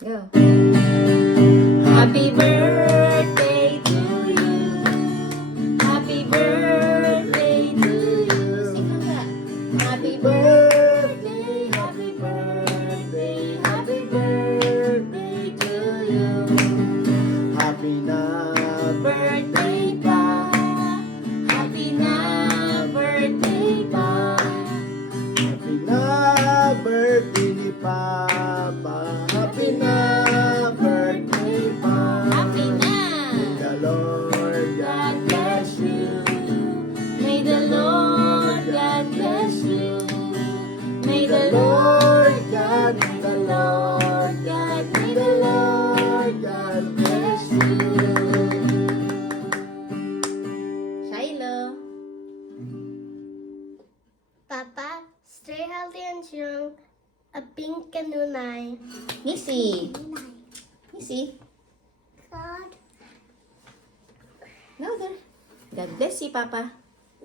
Go. Happy birthday to you. Happy birthday to you. Sing mo nga. Happy birthday, happy birthday, happy birthday to you. Happy na Birthday pa. Happy na birthday pa. Happy na birthday ni Papa. Happy na birthday pa. Happy na. The Lord God bless you. May the Lord God bless you. May the Lord God, may the Lord God, may the Lord God bless you. Shiloh. Papa, stay healthy and strong. A pink kanunay. Missy. Missy. God, Louder. God bless you, Papa.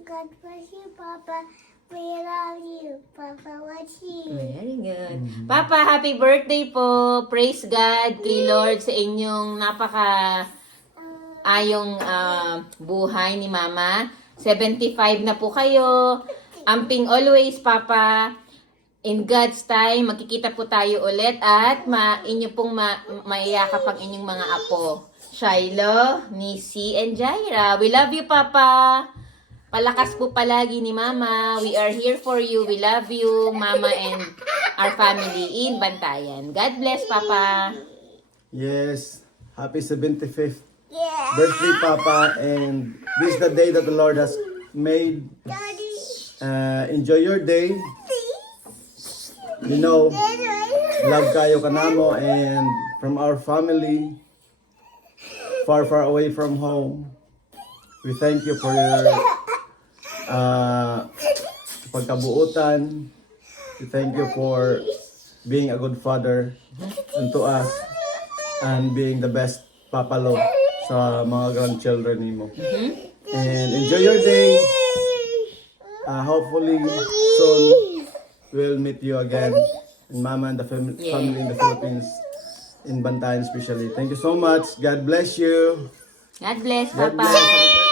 God bless you, Papa. We love you, Papa. Watch you. Very good. Papa, happy birthday po. Praise God kay Lord sa inyong ayong buhay ni Mama. 75 na po kayo. Amping always, Papa. In God's time, magkikita po tayo ulit at inyo pong maiyakap ang inyong mga apo. Shiloh, Nisi, and Jaira. We love you, Papa. Palakas po palagi ni Mama. We are here for you. We love you, Mama and our family in Bantayan. God bless, Papa. Yes, happy 75th Yeah. birthday, Papa. And this is the day that the Lord has made. Daddy. Enjoy your day. You know, love kayo kanamo and from our family, far away from home. We thank you for your pagkabuutan. We thank you for being a good father unto us and being the best papalo sa mga grandchildren nimo. And enjoy your day. Hopefully soon we'll meet you again. And Mama and the family in the Philippines, in Bantayan especially. Thank you so much. God bless you. God bless, God Papa. bless.